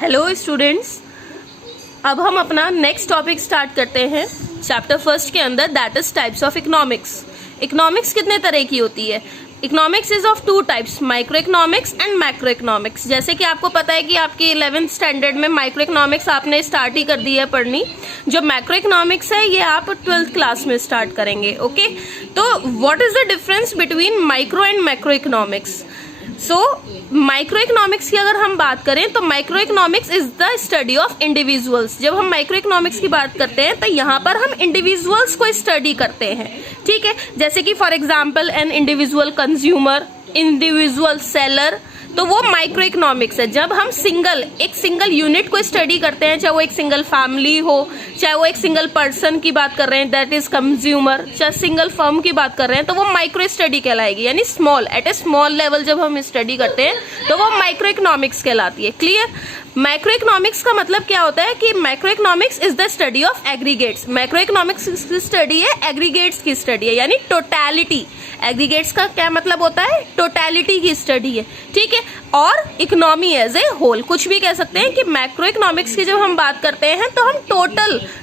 Hello students, अब हम अपना नेक्स्ट टॉपिक स्टार्ट करते हैं चैप्टर फर्स्ट के अंदर, that is types of economics. Economics कितने तरह की होती है? Economics is of two types, micro economics and macro economics. जैसे कि आपको पता है कि आपकी 11th स्टैंडर्ड में माइक्रो इकोनॉमिक्स आपने स्टार्ट ही कर दी है पढ़नी। जो मैक्रो इकोनॉमिक्स है ये आप 12th क्लास में स्टार्ट करेंगे। ओके, तो what is the difference between micro and macro economics? So micro economics की अगर हम बात करें तो micro economics is the study of individuals. जब हम माइक्रो इकोनॉमिक्स की बात करते हैं तो यहाँ पर हम इंडिविजुअल्स को स्टडी करते हैं, ठीक है। जैसे कि for example an individual consumer, individual seller, तो वो माइक्रो इकोनॉमिक्स है। जब हम एक सिंगल यूनिट को स्टडी करते हैं, चाहे वो एक सिंगल फैमिली हो, चाहे वो एक सिंगल पर्सन की बात कर रहे हैं दैट इज कंज्यूमर, चाहे सिंगल फर्म की बात कर रहे हैं तो वो माइक्रो स्टडी कहलाएगी, यानी स्मॉल, एट ए स्मॉल लेवल जब हम स्टडी करते हैं तो वो माइक्रो इकोनॉमिक्स कहलाती है। क्लियर? मैक्रो इकोनॉमिक्स का मतलब क्या होता है कि macro economics is the study of aggregates. Macro economics की स्टडी है, एग्रीगेट्स की स्टडी है, यानी टोटैलिटी। एग्रीगेट्स का क्या मतलब होता है? टोटैलिटी की स्टडी है, ठीक है। और इकोनॉमी एज ए होल, कुछ भी कह सकते हैं कि मैक्रो इकोनॉमिक्स की जब हम बात करते हैं तो हम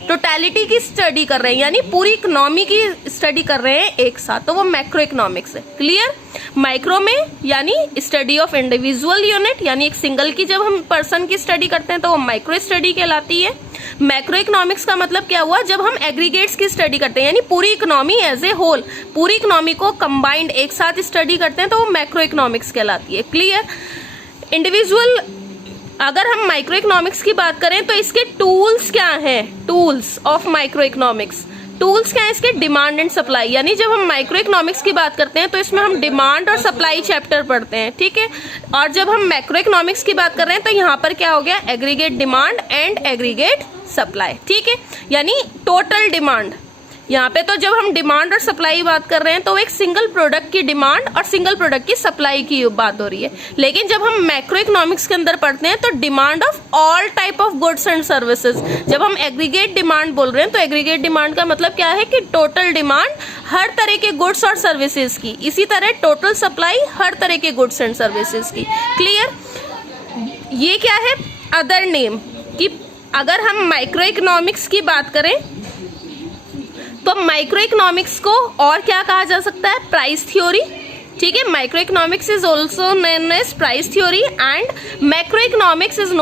टोटैलिटी की स्टडी कर रहे हैं, यानी पूरी इकोनॉमी की स्टडी कर रहे हैं एक साथ, तो वो मैक्रो इकोनॉमिक्स है। क्लियर? माइक्रो में यानी स्टडी ऑफ इंडिविजुअल यूनिट, यानी एक सिंगल की जब हम पर्सन की स्टडी करते हैं तो वो माइक्रो स्टडी कहलाती है। मैक्रो इकोनॉमिक्स का मतलब क्या हुआ? जब हम एग्रीगेट्स की स्टडी करते हैं, यानी पूरी इकोनॉमी एज ए होल, पूरी इकोनॉमी को कंबाइंड एक साथ स्टडी करते हैं तो वो मैक्रो इकोनॉमिक्स कहलाती है। क्लियर? इंडिविजुअल, अगर हम माइक्रो इकोनॉमिक्स की बात करें तो इसके टूल्स क्या हैं? Tools of micro economics, tools क्या है इसके? Demand and supply. यानी जब हम माइक्रो इकोनॉमिक्स की बात करते हैं तो इसमें हम डिमांड और सप्लाई चैप्टर पढ़ते हैं, ठीक है। और जब हम मैक्रो इकोनॉमिक्स की बात कर रहे हैं तो यहाँ पर क्या हो गया? Aggregate demand and aggregate supply, ठीक है, यानी टोटल डिमांड। यहाँ पे तो जब हम डिमांड और सप्लाई बात कर रहे हैं तो एक सिंगल प्रोडक्ट की डिमांड और सिंगल प्रोडक्ट की सप्लाई की बात हो रही है। लेकिन जब हम मैक्रो इकोनॉमिक्स के अंदर पढ़ते हैं तो demand of all type of goods and services. जब हम एग्रीगेट डिमांड बोल रहे हैं तो एग्रीगेट डिमांड का मतलब क्या है कि टोटल डिमांड हर तरह के गुड्स और सर्विसेज की, इसी तरह टोटल सप्लाई हर तरह के गुड्स एंड सर्विसेज की। क्लियर? ये क्या है? अदर नेम कि अगर हम माइक्रो इकोनॉमिक्स की बात करें तो माइक्रो इकोनॉमिक्स को और क्या कहा जा सकता है? प्राइस थ्योरी, ठीक है। Micro economics is also known as price theory and macro economics is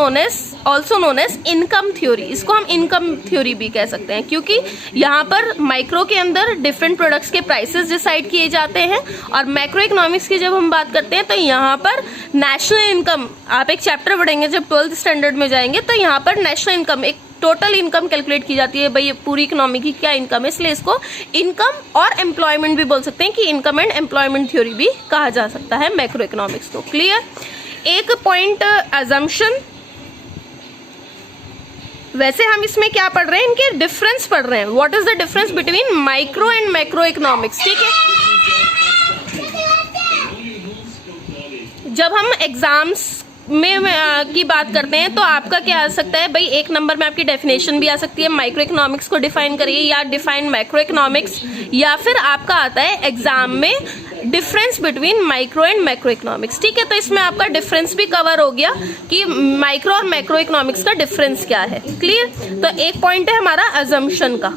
also known as income theory. इसको हम इनकम थ्योरी भी कह सकते हैं क्योंकि यहाँ पर माइक्रो के अंदर डिफरेंट प्रोडक्ट्स के प्राइसेस डिसाइड किए जाते हैं और मैक्रो इकोनॉमिक्स की जब हम बात करते हैं तो यहाँ पर नेशनल इनकम, आप एक चैप्टर पढ़ेंगे जब 12th स्टैंडर्ड में जाएंगे तो यहाँ पर नेशनल इनकम, एक टोटल इनकम कैलकुलेट की जाती है, भाई पूरी इकोनॉमी की क्या इनकम है, इसलिए इसको इनकम और एम्प्लॉयमेंट भी बोल सकते हैं कि इनकम एंड एम्प्लॉयमेंट थ्योरी भी कहा जा सकता है मैक्रो इकोनॉमिक्स को। क्लियर? एक पॉइंट अजम्पशन, वैसे हम इसमें क्या पढ़ रहे हैं? इनके डिफरेंस पढ़ रहे हैं। What is the difference between micro and macro economics, ठीक है। जब हम एग्जाम्स में की बात करते हैं तो आपका क्या आ सकता है? भाई एक नंबर में आपकी डेफिनेशन भी आ सकती है, माइक्रो इकोनॉमिक्स को डिफाइन करिए या डिफाइन मैक्रो इकोनॉमिक्स, या फिर आपका आता है एग्जाम में difference between micro and macro economics, ठीक है। तो इसमें आपका डिफरेंस भी कवर हो गया कि माइक्रो और मैक्रो इकोनॉमिक्स का डिफरेंस क्या है। क्लियर? तो एक पॉइंट है हमारा अजम्पशन का।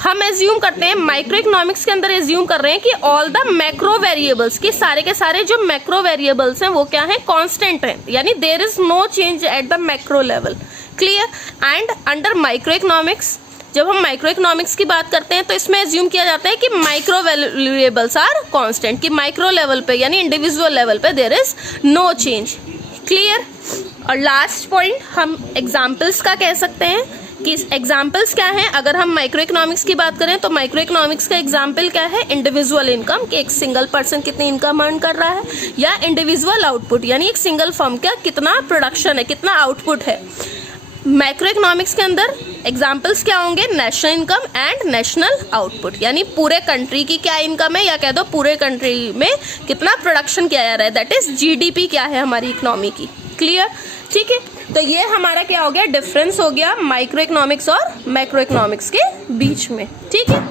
हम एज्यूम करते हैं, माइक्रो इकोनॉमिक्स के अंदर एज्यूम कर रहे हैं कि ऑल द मैक्रो वेरिएबल्स, कि सारे के सारे जो मैक्रो वेरिएबल्स हैं वो क्या है? कांस्टेंट हैं, यानी there is no change at the macro level. Clear? And under micro economics, जब हम माइक्रो इकोनॉमिक्स की बात करते हैं तो इसमें एज्यूम किया जाता है कि माइक्रो वेरिएबल्स आर कांस्टेंट, कि माइक्रो लेवल पे यानी इंडिविजुअल लेवल पे there is no change. Clear? और लास्ट पॉइंट हम एग्जाम्पल्स का कह सकते हैं कि एग्जाम्पल्स क्या हैं? अगर हम माइक्रो इकोनॉमिक्स की बात करें तो माइक्रो इकोनॉमिक्स का एग्जाम्पल क्या है? इंडिविजुअल इनकम, कि एक सिंगल पर्सन कितनी इनकम अर्न कर रहा है, या इंडिविजुअल आउटपुट, यानी एक सिंगल फर्म का कितना प्रोडक्शन है, कितना आउटपुट है। मैक्रो इकोनॉमिक्स के अंदर एग्जाम्पल्स क्या होंगे? National income and national output, यानी पूरे कंट्री की क्या इनकम है, या कह दो पूरे कंट्री में कितना प्रोडक्शन किया जा रहा है, दैट इज जीडीपी क्या है हमारी इकोनॉमी की। क्लियर? ठीक है, तो ये हमारा क्या हो गया? डिफरेंस हो गया माइक्रो इकोनॉमिक्स और मैक्रो इकोनॉमिक्स के बीच में, ठीक है।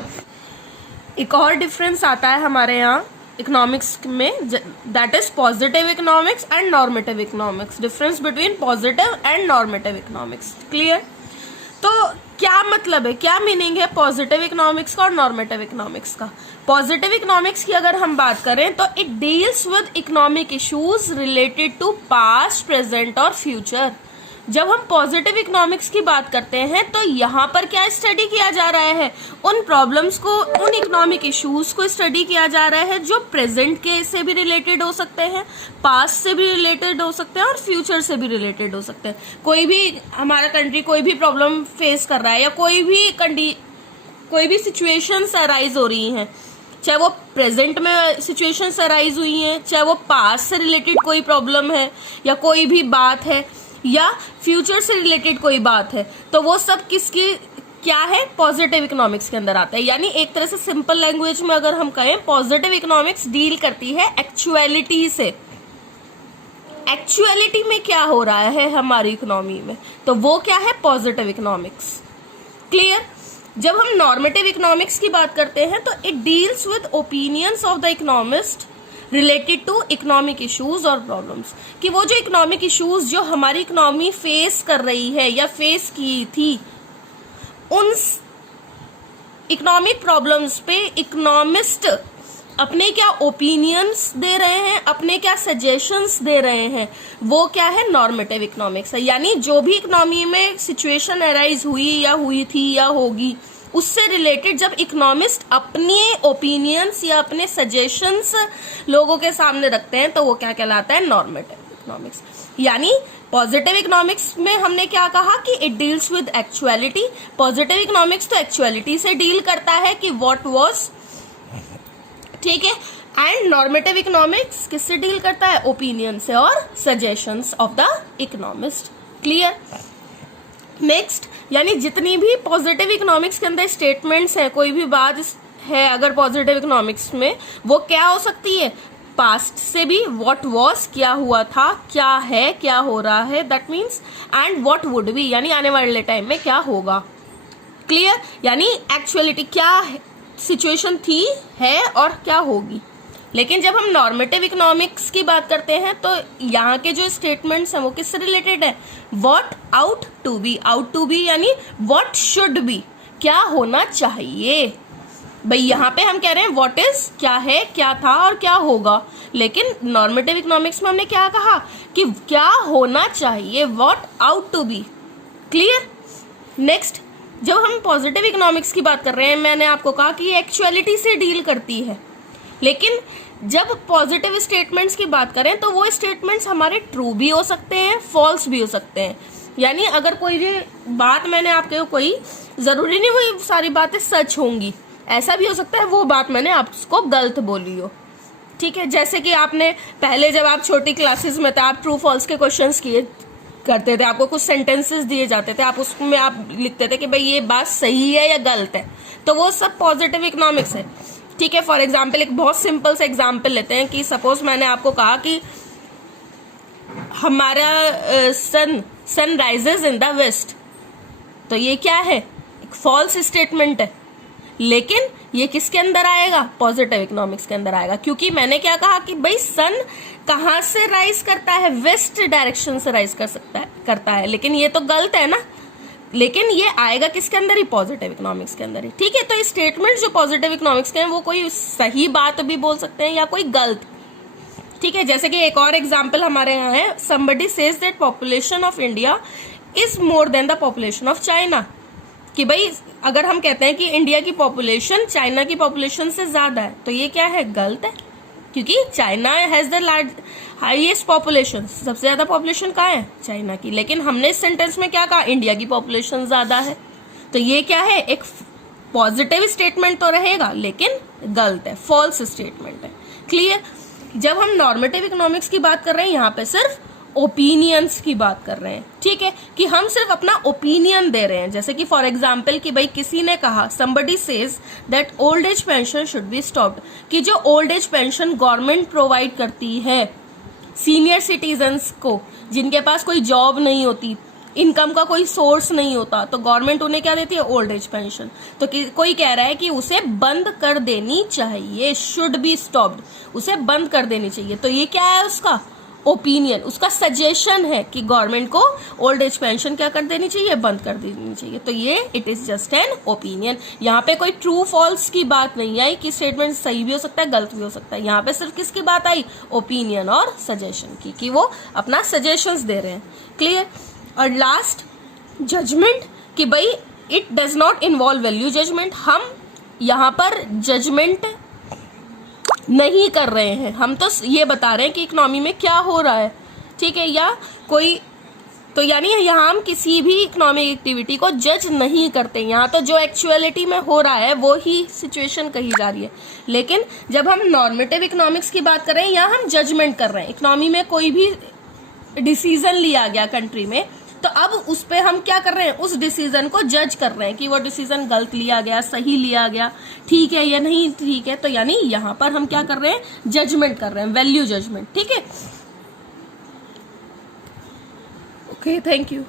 एक और डिफरेंस आता है हमारे यहाँ इकोनॉमिक्स में, that is positive economics and normative economics, difference between positive and normative economics. Clear? तो क्या मतलब है, क्या मीनिंग है पॉजिटिव इकोनॉमिक्स का और नॉर्मेटिव इकोनॉमिक्स का? पॉजिटिव इकोनॉमिक्स की अगर हम बात करें तो it deals with economic issues related to past, present और फ्यूचर। जब हम पॉजिटिव इकोनॉमिक्स की बात करते हैं तो यहाँ पर क्या स्टडी किया जा रहा है? उन प्रॉब्लम्स को, उन इकोनॉमिक इश्यूज को स्टडी किया जा रहा है जो प्रेजेंट के से भी रिलेटेड हो सकते हैं, पास्ट से भी रिलेटेड हो सकते हैं और फ्यूचर से भी रिलेटेड हो सकते हैं। कोई भी हमारा कंट्री कोई भी प्रॉब्लम फेस कर रहा है या कोई भी सिचुएशंस अराइज हो रही हैं, चाहे वो प्रेजेंट में सिचुएशंस अराइज हुई हैं, चाहे वो पास्ट से रिलेटेड कोई प्रॉब्लम है या कोई भी बात है या फ्यूचर से रिलेटेड कोई बात है, तो वो सब किसकी क्या है? पॉजिटिव इकोनॉमिक्स के अंदर आता है। यानी एक तरह से सिंपल लैंग्वेज में अगर हम कहें, पॉजिटिव इकोनॉमिक्स डील करती है एक्चुअलिटी से। एक्चुअलिटी में क्या हो रहा है हमारी इकोनॉमी में, तो वो क्या है? Positive economics. क्लियर? जब हम नॉर्मेटिव इकोनॉमिक्स की बात करते हैं तो it deals with opinions of the economist related to economic issues और प्रॉब्लम्स, कि वो जो इकोनॉमिक इश्यूज जो हमारी इकोनॉमी फेस कर रही है या फेस की थी, उन इकोनॉमिक प्रॉब्लम्स पे इकोनॉमिस्ट अपने क्या ओपिनियंस दे रहे हैं, अपने क्या सजेशंस दे रहे हैं, वो क्या है? नॉर्मेटिव इकोनॉमिक्स है। यानी जो भी इकोनॉमी में सिचुएशन अराइज हुई या हुई थी या होगी, उससे रिलेटेड जब इकोनॉमिस्ट अपने ओपिनियंस या अपने सजेशंस लोगों के सामने रखते हैं तो वो क्या कहलाता है? Normative economics. यानी पॉजिटिव इकोनॉमिक्स में हमने क्या कहा कि it deals with actuality. Positive economics तो एक्चुअलिटी से डील करता है कि व्हाट वाज, ठीक है, एंड नॉर्मेटिव इकोनॉमिक्स किससे डील करता है? ओपिनियन से और suggestions of the economist. Clear? Next, यानी जितनी भी पॉजिटिव इकोनॉमिक्स के अंदर स्टेटमेंट्स है, कोई भी बात है अगर पॉजिटिव इकोनॉमिक्स में, वो क्या हो सकती है? पास्ट से भी, व्हाट वाज क्या हुआ था, क्या है, क्या हो रहा है, that means, and what would be यानी आने वाले टाइम में क्या होगा। क्लियर? यानी एक्चुअलिटी क्या सिचुएशन थी, है और क्या होगी। लेकिन जब हम नॉर्मेटिव इकोनॉमिक्स की बात करते हैं तो यहाँ के जो स्टेटमेंट्स हैं वो किससे रिलेटेड है? What ought to be. Ought to be यानी व्हाट शुड बी, क्या होना चाहिए। भाई यहाँ पे हम कह रहे हैं व्हाट इज, क्या है, क्या था और क्या होगा। लेकिन नॉर्मेटिव इकोनॉमिक्स में हमने क्या कहा कि क्या होना चाहिए, what ought to be. Clear? Next, जब हम पॉजिटिव इकोनॉमिक्स की बात कर रहे हैं, मैंने आपको कहा कि ये एक्चुअलिटी से डील करती है। लेकिन जब पॉजिटिव स्टेटमेंट्स की बात करें तो वो स्टेटमेंट्स हमारे ट्रू भी हो सकते हैं, फॉल्स भी हो सकते हैं। यानी अगर कोई बात मैंने आपके, कोई जरूरी नहीं वही सारी बातें सच होंगी, ऐसा भी हो सकता है वो बात मैंने आपको गलत बोली हो। ठीक है, जैसे कि आपने पहले जब आप छोटी क्लासेस में थे, आप ट्रू फॉल्स के क्वेश्चंस किए करते थे, आपको कुछ सेंटेंसेस दिए जाते थे, आप उसमें आप लिखते थे कि भाई ये बात सही है या गलत है, तो वो सब पॉजिटिव इकोनॉमिक्स है। ठीक है, फॉर एग्जाम्पल एक बहुत सिंपल से एग्जाम्पल लेते हैं कि सपोज मैंने आपको कहा कि हमारा sun rises in the west, तो ये क्या है? एक फॉल्स स्टेटमेंट है। लेकिन ये किसके अंदर आएगा? पॉजिटिव इकोनॉमिक्स के अंदर आएगा, क्योंकि मैंने क्या कहा कि भाई सन कहाँ से राइज करता है? वेस्ट डायरेक्शन से राइज करता है, लेकिन ये तो गलत है ना। लेकिन ये आएगा किसके अंदर ही? पॉजिटिव इकोनॉमिक्स के अंदर ही। ठीक है, तो ये स्टेटमेंट जो पॉजिटिव इकोनॉमिक्स के हैं वो कोई सही बात भी बोल सकते हैं या कोई गलत। ठीक है, जैसे कि एक और एग्जाम्पल हमारे यहाँ है, somebody says that population of India is more than the population of China। कि भाई अगर हम कहते हैं कि इंडिया की पॉपुलेशन चाइना की पॉपुलेशन से ज्यादा है, तो ये क्या है? गलत है, क्योंकि China has the highest population, सबसे ज्यादा पॉपुलेशन कहाँ है? चाइना की। लेकिन हमने इस सेंटेंस में क्या कहा? इंडिया की पॉपुलेशन ज्यादा है। तो ये क्या है? एक पॉजिटिव स्टेटमेंट तो रहेगा लेकिन गलत है, फॉल्स स्टेटमेंट है। क्लियर? जब हम नॉर्मेटिव इकोनॉमिक्स की बात कर रहे हैं, यहाँ पे सिर्फ ओपिनियंस की बात कर रहे हैं। ठीक है, कि हम सिर्फ अपना ओपिनियन दे रहे हैं। जैसे कि फॉर एग्जाम्पल कि भाई किसी ने कहा, somebody says that old age pension should be stopped, कि जो old age pension government provide करती है सीनियर सिटीजन्स को, जिनके पास कोई जॉब नहीं होती, इनकम का कोई सोर्स नहीं होता, तो गवर्नमेंट उन्हें क्या देती है, ओल्ड एज पेंशन। तो कोई कह रहा है कि उसे बंद कर देनी चाहिए, शुड बी स्टॉप्ड, उसे बंद कर देनी चाहिए। तो ये क्या है, उसका ओपिनियन, उसका सजेशन है कि गवर्नमेंट को ओल्ड एज पेंशन क्या कर देनी चाहिए, बंद कर देनी चाहिए। तो ये it is just an opinion. यहाँ पे कोई ट्रू फॉल्स की बात नहीं आई कि स्टेटमेंट सही भी हो सकता है, गलत भी हो सकता है। यहाँ पे सिर्फ किसकी बात आई, ओपिनियन और सजेशन की, कि वो अपना सजेशंस दे रहे हैं। क्लियर। और लास्ट जजमेंट, कि भाई it does not involve value judgement. हम यहाँ पर जजमेंट नहीं कर रहे हैं, हम तो ये बता रहे हैं कि इकोनॉमी में क्या हो रहा है, ठीक है। या कोई, तो यानी यहाँ हम किसी भी इकोनॉमिक एक्टिविटी को जज नहीं करते। यहाँ तो जो एक्चुअलिटी में हो रहा है वो ही सिचुएशन कही जा रही है। लेकिन जब हम नॉर्मेटिव इकोनॉमिक्स की बात कर रहे हैं, यहाँ हम जजमेंट कर रहे हैं। इकोनॉमी में कोई भी डिसीजन लिया गया कंट्री में, तो अब उस पे हम क्या कर रहे हैं, उस डिसीजन को जज कर रहे हैं कि वो डिसीजन गलत लिया गया, सही लिया गया, ठीक है या नहीं ठीक है। तो यानी यहाँ पर हम क्या कर रहे हैं, जजमेंट कर रहे हैं, वैल्यू जजमेंट, ठीक है। Okay, thank you.